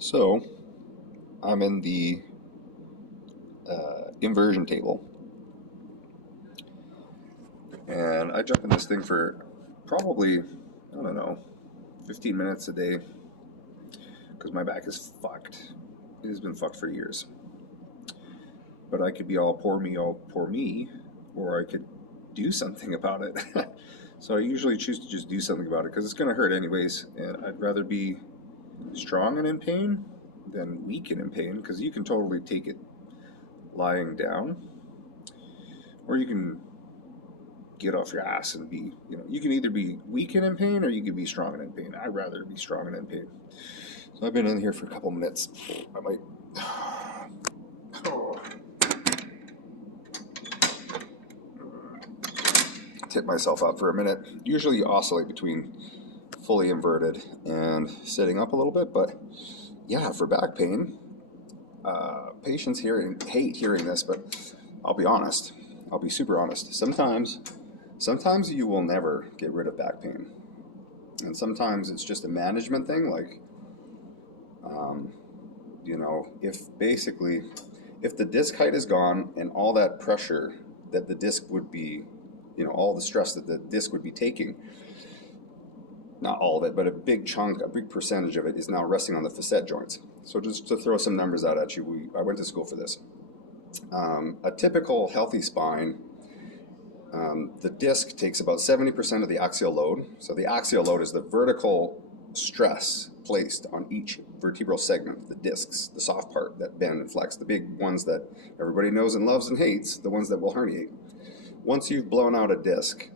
So I'm in the inversion table, and I jump in this thing for probably, I don't know, 15 minutes a day because my back is fucked. It has been fucked for years. But I could be all poor me, or I could do something about it. So I usually choose to just do something about it because it's going to hurt anyways, and I'd rather be strong and in pain than weak and in pain, because you can totally take it lying down, or you can get off your ass and be, you can either be weak and in pain, or you can be strong and in pain. I'd rather be strong and in pain. So I've been in here for a couple minutes. I might tip myself up for a minute. Usually you oscillate between fully inverted and sitting up a little bit, but yeah, for back pain, patients hate hearing this, but I'll be honest. I'll be super honest. Sometimes you will never get rid of back pain, and sometimes it's just a management thing. Like, if the disc height is gone and all that pressure that the disc would be, all the stress that the disc would be taking, not all of it, but a big percentage of it is now resting on the facet joints. So just to throw some numbers out at you, I went to school for this. A typical healthy spine, the disc takes about 70% of the axial load. So the axial load is the vertical stress placed on each vertebral segment, the discs, the soft part that bend and flex, the big ones that everybody knows and loves and hates, the ones that will herniate. Once you've blown out a disc,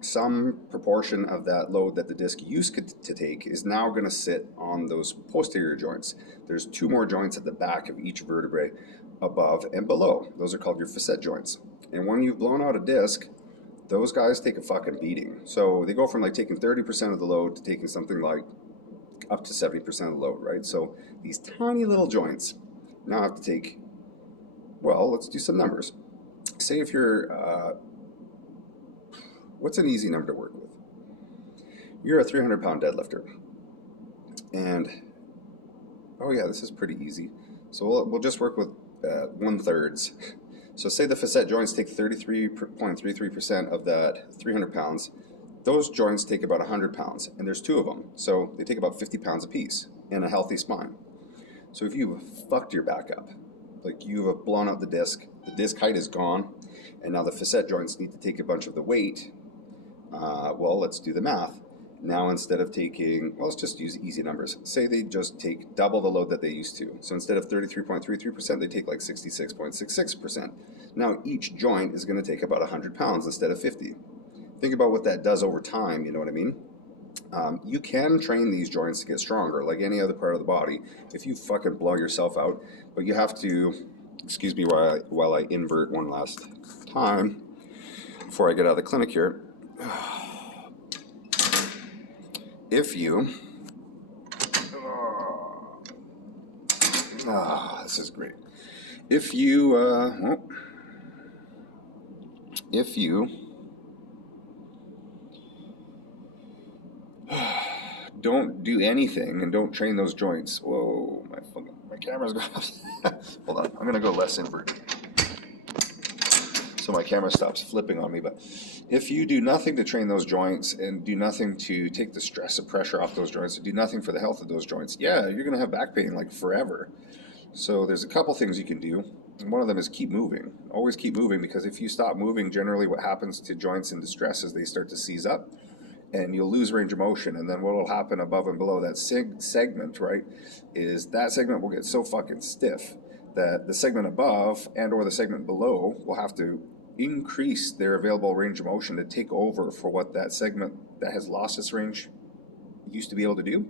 some proportion of that load that the disc used to take is now going to sit on those posterior joints. There's two more joints at the back of each vertebrae, above and below. Those are called your facet joints. And when you've blown out a disc, those guys take a fucking beating. So they go from like taking 30% of the load to taking something like up to 70% of the load, right? So these tiny little joints now have to take, well, let's do some numbers. Say if you're, what's an easy number to work with? You're a 300-pound deadlifter. And, oh yeah, this is pretty easy. So we'll just work with 1/3. So say the facet joints take 33.33% of that 300 pounds. Those joints take about 100 pounds, and there's two of them. So they take about 50 pounds apiece in a healthy spine. So if you've fucked your back up, like you have blown out the disc height is gone, and now the facet joints need to take a bunch of the weight, well, let's do the math. Now instead of taking, well, let's just use easy numbers. Say they just take double the load that they used to. So instead of 33.33%, they take like 66.66%. Now each joint is going to take about 100 pounds instead of 50. Think about what that does over time, you know what I mean? You can train these joints to get stronger, like any other part of the body, if you fucking blow yourself out. But you have to, excuse me while I invert one last time before I get out of the clinic here. If you, this is great. If you don't do anything and don't train those joints, whoa, my camera's going. Hold on, I'm gonna go less invert, so my camera stops flipping on me. But if you do nothing to train those joints and do nothing to take the stress and pressure off those joints and do nothing for the health of those joints, yeah, you're going to have back pain like forever. So there's a couple things you can do. And one of them is keep moving. Always keep moving, because if you stop moving, generally what happens to joints in distress is they start to seize up and you'll lose range of motion. And then what will happen above and below that segment, right, is that segment will get so fucking stiff that the segment above and or the segment below will have to increase their available range of motion to take over for what that segment that has lost its range used to be able to do.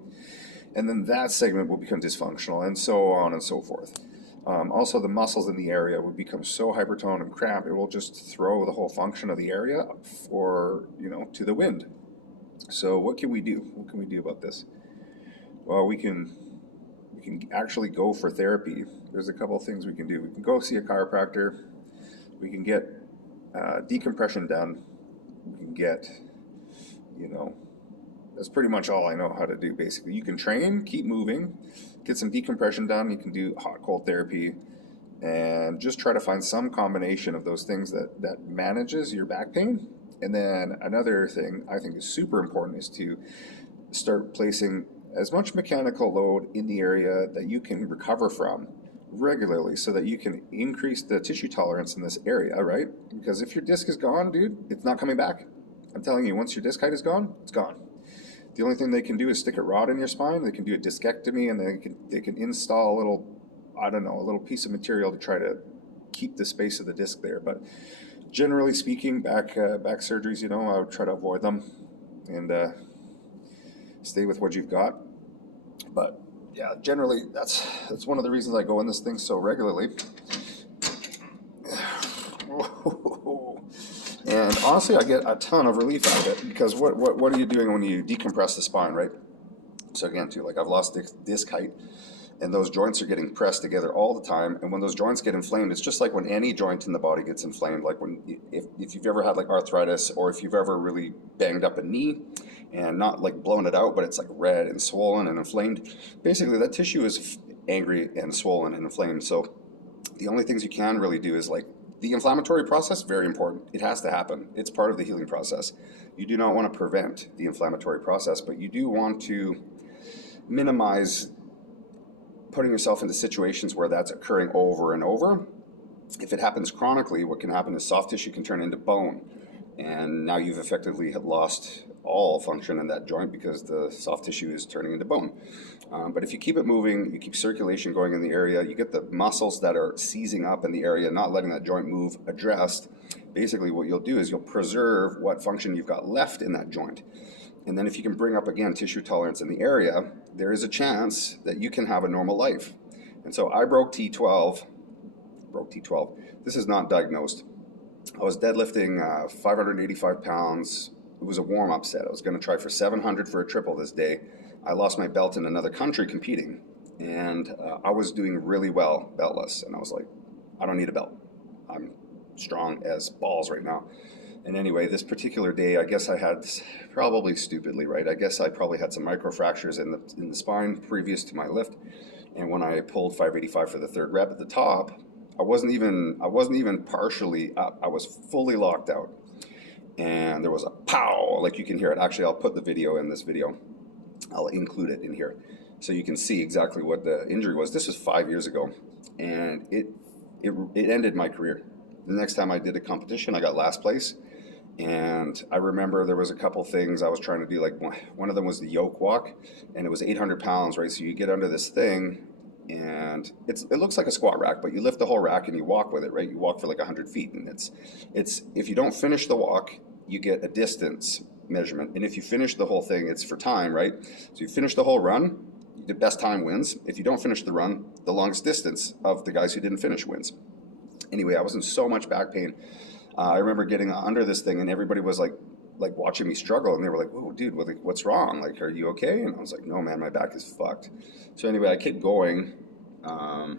And then that segment will become dysfunctional, and so on and so forth. Also, the muscles in the area will become so hypertoned and cramped, it will just throw the whole function of the area to the wind. So what can we do? What can we do about this? Well, we can actually go for therapy. There's a couple of things we can do. We can go see a chiropractor. We can get decompression done. We can get, That's pretty much all I know how to do, basically. You can train, keep moving, get some decompression done. You can do hot cold therapy, and just try to find some combination of those things that manages your back pain. And then another thing I think is super important is to start placing as much mechanical load in the area that you can recover from regularly, so that you can increase the tissue tolerance in this area, right? Because if your disc is gone, dude, it's not coming back. I'm telling you, once your disc height is gone, it's gone. The only thing they can do is stick a rod in your spine. They can do a discectomy, and they can install a little, I don't know, a little piece of material to try to keep the space of the disc there. But generally speaking, back surgeries, you know, I would try to avoid them and stay with what you've got. But yeah, generally that's one of the reasons I go in this thing so regularly. And honestly, I get a ton of relief out of it, because what are you doing when you decompress the spine, right? So again, too, like I've lost disc height, and those joints are getting pressed together all the time. And when those joints get inflamed, it's just like when any joint in the body gets inflamed. Like if you've ever had like arthritis, or if you've ever really banged up a knee and not like blown it out, but it's like red and swollen and inflamed. Basically, that tissue is angry and swollen and inflamed. So the only things you can really do is like the inflammatory process, very important. It has to happen. It's part of the healing process. You do not want to prevent the inflammatory process, but you do want to minimize putting yourself into situations where that's occurring over and over. If it happens chronically, what can happen is soft tissue can turn into bone, and now you've effectively lost all function in that joint because the soft tissue is turning into bone. But if you keep it moving, you keep circulation going in the area, you get the muscles that are seizing up in the area, not letting that joint move, addressed. Basically what you'll do is you'll preserve what function you've got left in that joint. And then if you can bring up, again, tissue tolerance in the area, there is a chance that you can have a normal life. And so I broke T12. This is not diagnosed. I was deadlifting 585 pounds. It was a warm-up set. I was going to try for 700 for a triple this day. I lost my belt in another country competing, and I was doing really well beltless. And I was like, I don't need a belt. I'm strong as balls right now. And anyway, this particular day, I guess I had, probably stupidly, right? I guess I probably had some microfractures in the spine previous to my lift. And when I pulled 585 for the third rep at the top, I wasn't even partially up. I was fully locked out. And there was a pow, like you can hear it. Actually, I'll put the video in this video. I'll include it in here so you can see exactly what the injury was. This was 5 years ago, and it ended my career. The next time I did a competition, I got last place. And I remember there was a couple things I was trying to do. Like one of them was the yoke walk, and it was 800 pounds, right? So you get under this thing, and it looks like a squat rack, but you lift the whole rack and you walk with it, right? You walk for like 100 feet, and it's if you don't finish the walk, you get a distance measurement, and if you finish the whole thing, it's for time, right? So you finish the whole run, the best time wins. If you don't finish the run, the longest distance of the guys who didn't finish wins. Anyway, I was in so much back pain. I remember getting under this thing, and everybody was like watching me struggle, and they were like, "Whoa, dude, what's wrong? Like, are you okay?" And I was like, "No, man, my back is fucked." So anyway, I kept going. I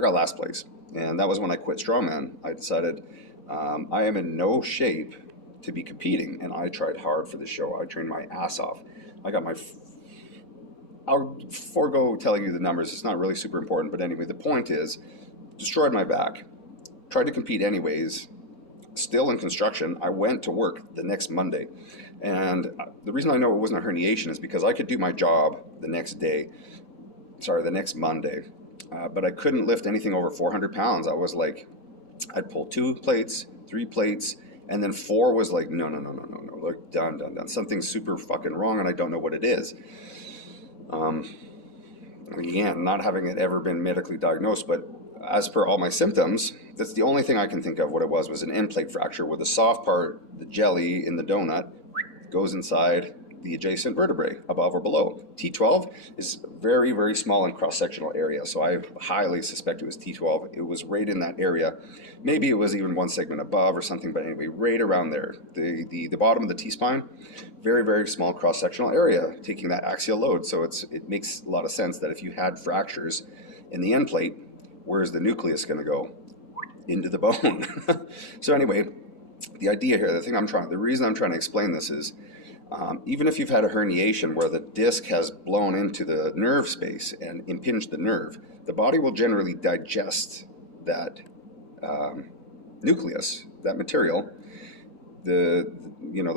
got last place, and that was when I quit strongman. I decided I am in no shape to be competing, and I tried hard for the show. I trained my ass off. I got I'll forego telling you the numbers. It's not really super important, but anyway, the point is, destroyed my back. Tried to compete anyways. Still in construction. I went to work the next Monday, and the reason I know it wasn't a herniation is because I could do my job the next Monday, but I couldn't lift anything over 400 pounds. I was like, I'd pull 2 plates, 3 plates, and then 4 was like, no, like done. Something's super fucking wrong, and I don't know what it is. Again, not having it ever been medically diagnosed, but as per all my symptoms, that's the only thing I can think of what it was an end plate fracture where the soft part, the jelly in the donut, goes inside the adjacent vertebrae, above or below. T12 is very, very small in cross-sectional area, so I highly suspect it was T12. It was right in that area. Maybe it was even one segment above or something, but anyway, right around there. The bottom of the T-spine, very, very small cross-sectional area, taking that axial load. So it makes a lot of sense that if you had fractures in the end plate, where's the nucleus going to go? Into the bone. So anyway, the idea here, the reason I'm trying to explain this is, Even if you've had a herniation where the disc has blown into the nerve space and impinged the nerve, the body will generally digest that nucleus, that material. The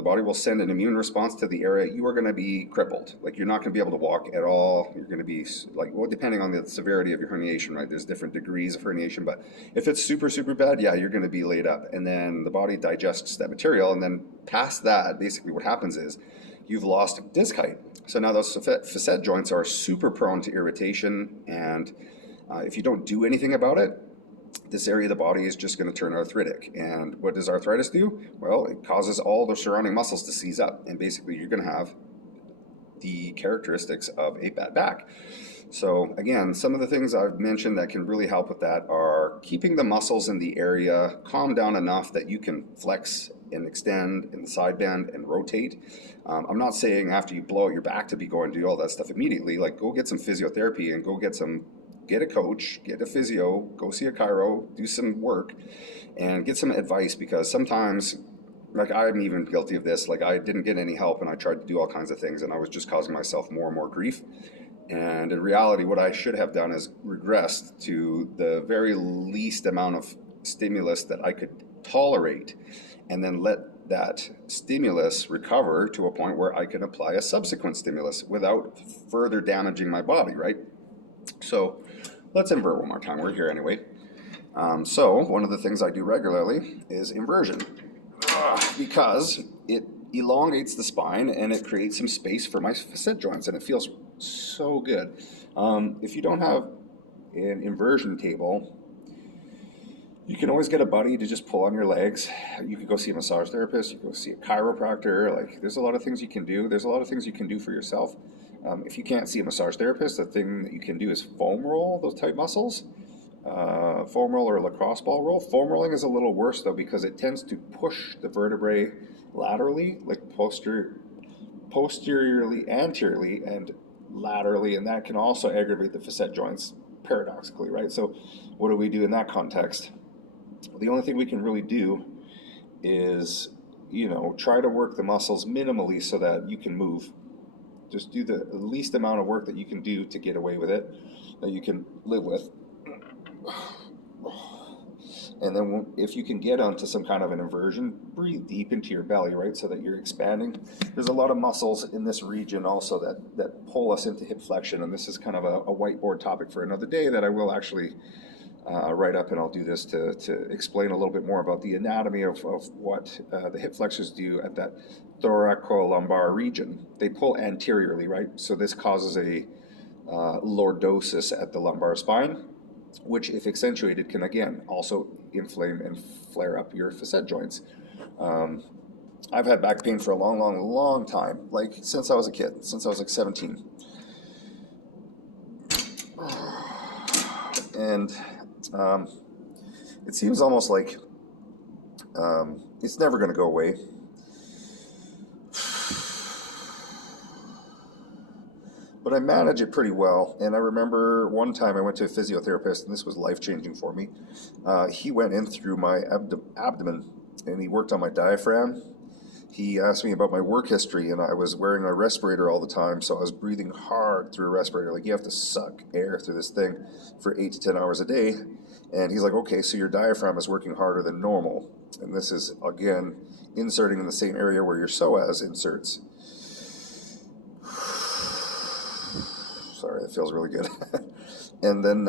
body will send an immune response to the area. You are going to be crippled. Like, you're not going to be able to walk at all. You're going to be like, well, depending on the severity of your herniation, right? There's different degrees of herniation, but if it's super, super bad, yeah, you're going to be laid up. And then the body digests that material, and then past that, basically what happens is you've lost disc height. So now those facet joints are super prone to irritation, and if you don't do anything about it, this area of the body is just going to turn arthritic. And what does arthritis do? Well, it causes all the surrounding muscles to seize up, and basically you're going to have the characteristics of a bad back. So again, some of the things I've mentioned that can really help with that are keeping the muscles in the area calm down enough that you can flex and extend and side bend and rotate. I'm not saying after you blow out your back to be going to do all that stuff immediately. Like, go get some physiotherapy and go get a coach, get a physio, go see a chiro, do some work, and get some advice, because sometimes, like, I'm even guilty of this. Like, I didn't get any help and I tried to do all kinds of things, and I was just causing myself more and more grief. And in reality, what I should have done is regressed to the very least amount of stimulus that I could tolerate, and then let that stimulus recover to a point where I can apply a subsequent stimulus without further damaging my body, right? So let's invert one more time. We're here anyway. So one of the things I do regularly is inversion, because it elongates the spine and it creates some space for my facet joints, and it feels so good. If you don't have an inversion table, you can always get a buddy to just pull on your legs. You could go see a massage therapist. You can go see a chiropractor. Like, there's a lot of things you can do. There's a lot of things you can do for yourself. If you can't see a massage therapist, the thing that you can do is foam roll those tight muscles. Foam roll or lacrosse ball roll. Foam rolling is a little worse, though, because it tends to push the vertebrae laterally, like posteriorly, anteriorly, and laterally, and that can also aggravate the facet joints, paradoxically, right? So what do we do in that context? The only thing we can really do is, try to work the muscles minimally so that you can move. Just do the least amount of work that you can do to get away with it, that you can live with. And then if you can get onto some kind of an inversion, breathe deep into your belly, right, so that you're expanding. There's a lot of muscles in this region also that pull us into hip flexion, and this is kind of a whiteboard topic for another day that I will actually write up, and I'll do this to explain a little bit more about the anatomy of what the hip flexors do at that thoracolumbar region. They pull anteriorly, right? So this causes a lordosis at the lumbar spine, which, if accentuated, can again also inflame and flare up your facet joints. I've had back pain for a long, long, long time, like since I was a kid, since I was like 17. And it seems almost like it's never going to go away. But I manage it pretty well. And I remember one time I went to a physiotherapist, and this was life-changing for me. He went in through my abdomen, and he worked on my diaphragm. He asked me about my work history, and I was wearing a respirator all the time, so I was breathing hard through a respirator. Like, you have to suck air through this thing for 8 to 10 hours a day. And he's like, okay, so your diaphragm is working harder than normal. And this is, again, inserting in the same area where your psoas inserts. Sorry, that feels really good. And then,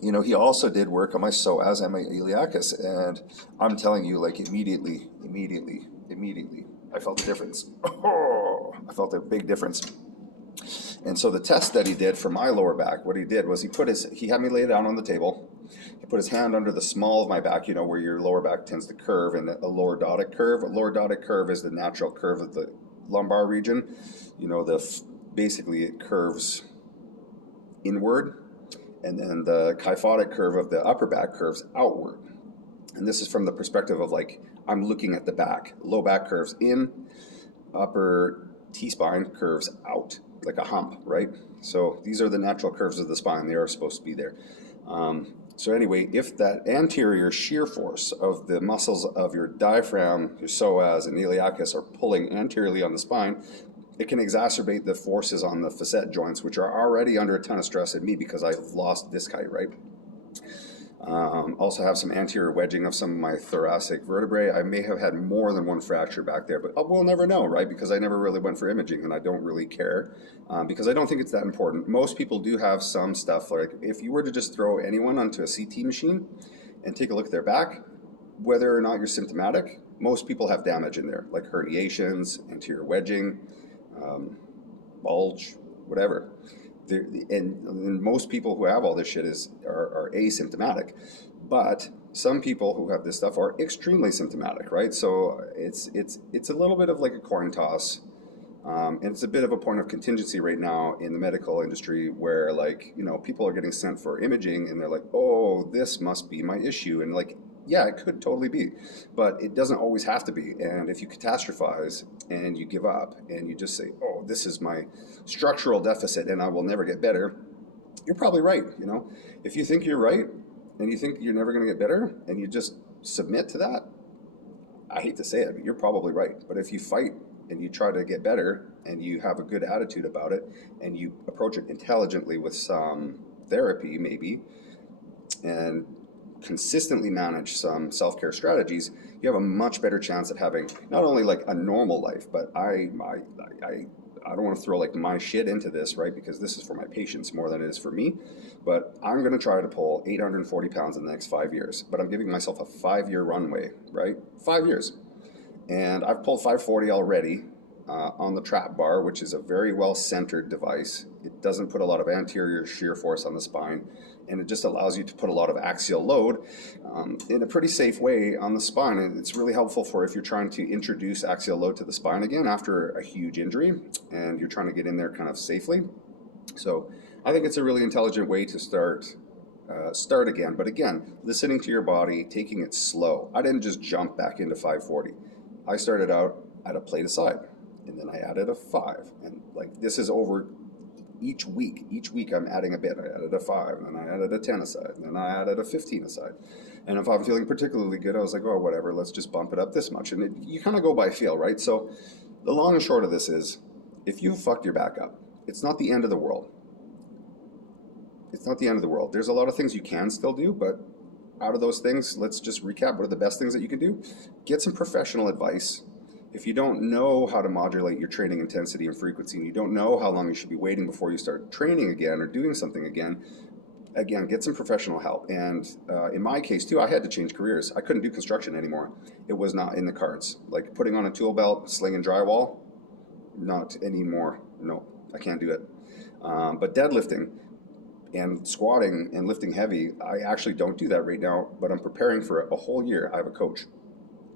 he also did work on my psoas and my iliacus. And I'm telling you, like, immediately, I felt a difference. Oh, I felt a big difference. And so the test that he did for my lower back, what he did was he had me lay down on the table. He put his hand under the small of my back, where your lower back tends to curve, and a lordotic curve. A lordotic curve is the natural curve of the lumbar region. Basically it curves inward, and then the kyphotic curve of the upper back curves outward. And this is from the perspective of, like, I'm looking at the back. Low back curves in, upper T-spine curves out, like a hump, right? So these are the natural curves of the spine. They are supposed to be there. So anyway, if that anterior shear force of the muscles of your diaphragm, your psoas, and iliacus are pulling anteriorly on the spine, it can exacerbate the forces on the facet joints, which are already under a ton of stress at me because I've lost disc height, right? Also have some anterior wedging of some of my thoracic vertebrae. I may have had more than one fracture back there, but we'll never know, right? Because I never really went for imaging, and I don't really care because I don't think it's that important. Most people do have some stuff. Like if you were to just throw anyone onto a CT machine and take a look at their back, whether or not you're symptomatic, most people have damage in there, like herniations, anterior wedging, bulge, whatever. And most people who have all this shit are asymptomatic, but some people who have this stuff are extremely symptomatic, right? So it's a little bit of like a coin toss, and it's a bit of a point of contingency right now in the medical industry where, like, you know, people are getting sent for imaging and they're like, oh, this must be my issue, and like, yeah, it could totally be, but it doesn't always have to be. And if you catastrophize and you give up and you just say, oh, this is my structural deficit and I will never get better, you're probably right. You know, if you think you're right and you think you're never going to get better and you just submit to that, I hate to say it, but you're probably right. But if you fight and you try to get better and you have a good attitude about it and you approach it intelligently with some therapy maybe, and consistently manage some self-care strategies, you have a much better chance at having not only like a normal life, but I don't want to throw like my shit into this, right? Because this is for my patients more than it is for me. But I'm going to try to pull 840 pounds in the next 5 years. But I'm giving myself a 5-year runway, right? 5 years. And I've pulled 540 already on the trap bar, which is a very well-centered device. It doesn't put a lot of anterior shear force on the spine, and it just allows you to put a lot of axial load in a pretty safe way on the spine. And it's really helpful for if you're trying to introduce axial load to the spine again after a huge injury and you're trying to get in there kind of safely. So I think it's a really intelligent way to start again. But again, listening to your body, taking it slow. I didn't just jump back into 540. I started out at a plate aside, and then I added a 5. And like this is over each week. Each week I'm adding a bit. I added a 5, and then I added a 10 aside, and then I added a 15 aside. And if I'm feeling particularly good, I was like, oh, whatever, let's just bump it up this much. And you kind of go by feel, right? So the long and short of this is, if you fucked your back up, it's not the end of the world. It's not the end of the world. There's a lot of things you can still do, but out of those things, let's just recap. What are the best things that you can do? Get some professional advice. If you don't know how to modulate your training intensity and frequency, and you don't know how long you should be waiting before you start training again or doing something again, get some professional help. And in my case too, I had to change careers. I couldn't do construction anymore. It was not in the cards. Like putting on a tool belt, slinging drywall, not anymore. No, I can't do it. But deadlifting and squatting and lifting heavy, I actually don't do that right now, but I'm preparing for a whole year. I have a coach.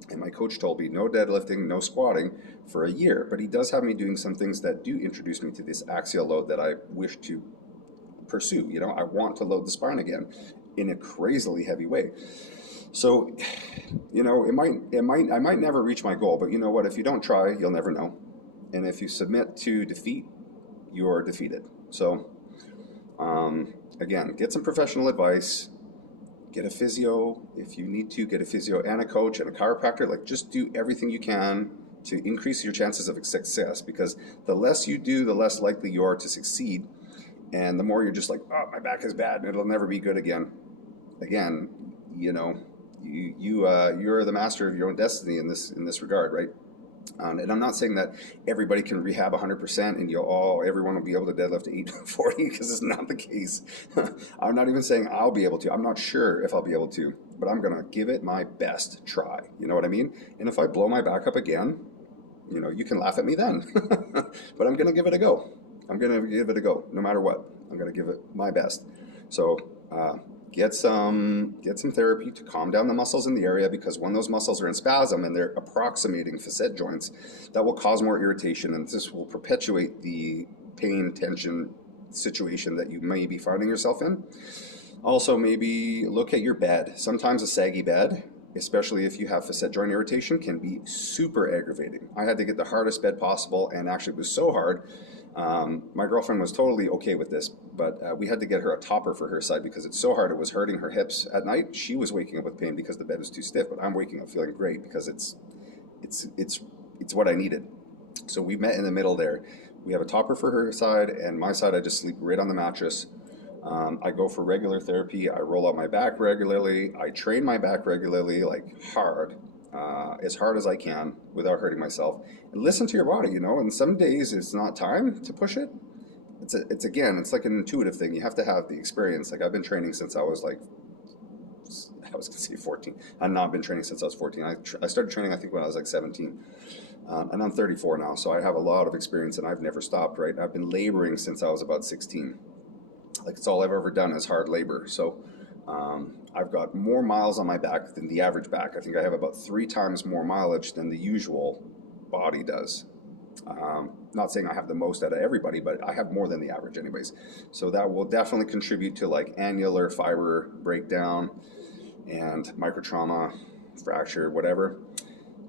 And my coach told me no deadlifting, no squatting for a year. But he does have me doing some things that do introduce me to this axial load that I wish to pursue. You know, I want to load the spine again in a crazily heavy way. So, you know, I might never reach my goal, but you know what? If you don't try, you'll never know. And if you submit to defeat, you're defeated. So, again, get some professional advice. Get a physio if you need to, get a physio and a coach and a chiropractor. Like just do everything you can to increase your chances of success, because the less you do, the less likely you are to succeed. And the more you're just like, oh, my back is bad and it'll never be good again. Again, you know, you're the master of your own destiny in this regard, right? And I'm not saying that everybody can rehab 100% and everyone will be able to deadlift 840, because it's not the case. I'm not even saying I'll be able to. I'm not sure if I'll be able to, but I'm going to give it my best try. You know what I mean? And if I blow my back up again, you know, you can laugh at me then, but I'm going to give it a go. I'm going to give it a go no matter what. I'm going to give it my best. So, get some therapy to calm down the muscles in the area, because when those muscles are in spasm and they're approximating facet joints, that will cause more irritation, and this will perpetuate the pain, tension situation that you may be finding yourself in. Also, maybe look at your bed. Sometimes a saggy bed, especially if you have facet joint irritation, can be super aggravating. I had to get the hardest bed possible, and actually it was so hard My girlfriend was totally okay with this, but we had to get her a topper for her side because it's so hard. It was hurting her hips at night. She was waking up with pain because the bed was too stiff, but I'm waking up feeling great because it's what I needed. So we met in the middle there. We have a topper for her side, and my side I just sleep right on the mattress. I go for regular therapy. I roll out my back regularly. I train my back regularly, like as hard as I can without hurting myself. And listen to your body, you know. And some days it's not time to push it. It's like an intuitive thing. You have to have the experience. Like I've been training since I was like, I was gonna say 14. I've not been training since I was 14. I started training I think when I was like 17. And I'm 34 now, so I have a lot of experience and I've never stopped, right? I've been laboring since I was about 16. Like it's all I've ever done is hard labor. So I've got more miles on my back than the average back. I think I have about 3 times more mileage than the usual body does. Not saying I have the most out of everybody, but I have more than the average anyways. So that will definitely contribute to like annular fiber breakdown and microtrauma, fracture, whatever.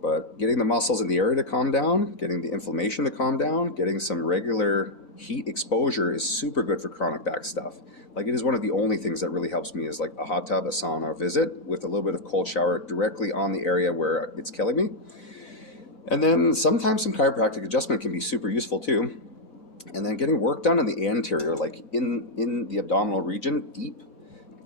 But getting the muscles in the area to calm down, getting the inflammation to calm down, getting some regular heat exposure is super good for chronic back stuff. Like it is one of the only things that really helps me is like a hot tub, a sauna, a visit with a little bit of cold shower directly on the area where it's killing me. And then sometimes some chiropractic adjustment can be super useful too. And then getting work done in the anterior, like in the abdominal region, deep,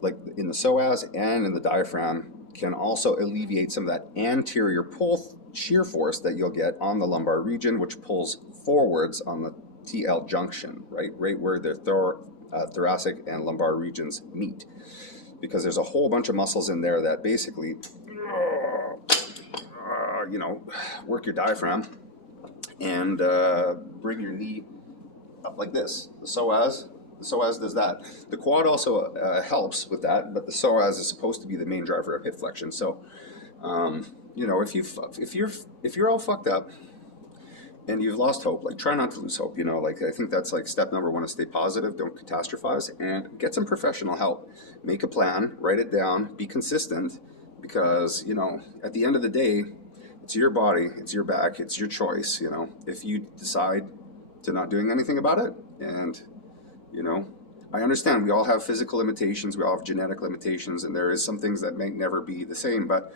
like in the psoas and in the diaphragm, can also alleviate some of that anterior pull shear force that you'll get on the lumbar region, which pulls forwards on the TL junction, right where the thoracic and lumbar regions meet. Because there's a whole bunch of muscles in there that basically, work your diaphragm and bring your knee up like this. The psoas does that. The quad also helps with that, but the psoas is supposed to be the main driver of hip flexion. So, if you're all fucked up and you've lost hope, like try not to lose hope. Like I think that's like step number 1 is stay positive, don't catastrophize, and get some professional help. Make a plan, write it down, be consistent, because at the end of the day, it's your body, it's your back, it's your choice. If you decide to not doing anything about it, and I understand we all have physical limitations, we all have genetic limitations, and there is some things that may never be the same, but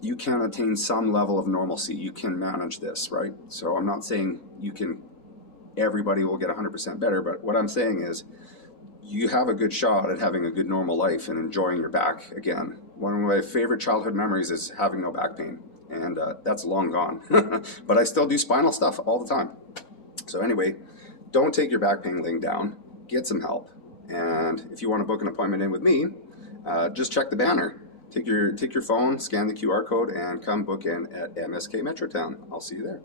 you can attain some level of normalcy. You can manage this, right? So I'm not saying everybody will get 100% better, but what I'm saying is you have a good shot at having a good normal life and enjoying your back again. One of my favorite childhood memories is having no back pain, and that's long gone. But I still do spinal stuff all the time. So anyway, don't take your back pain laying down. Get some help. And if you want to book an appointment in with me, just check the banner. Take your phone, scan the QR code, and come book in at MSK Metrotown. I'll see you there.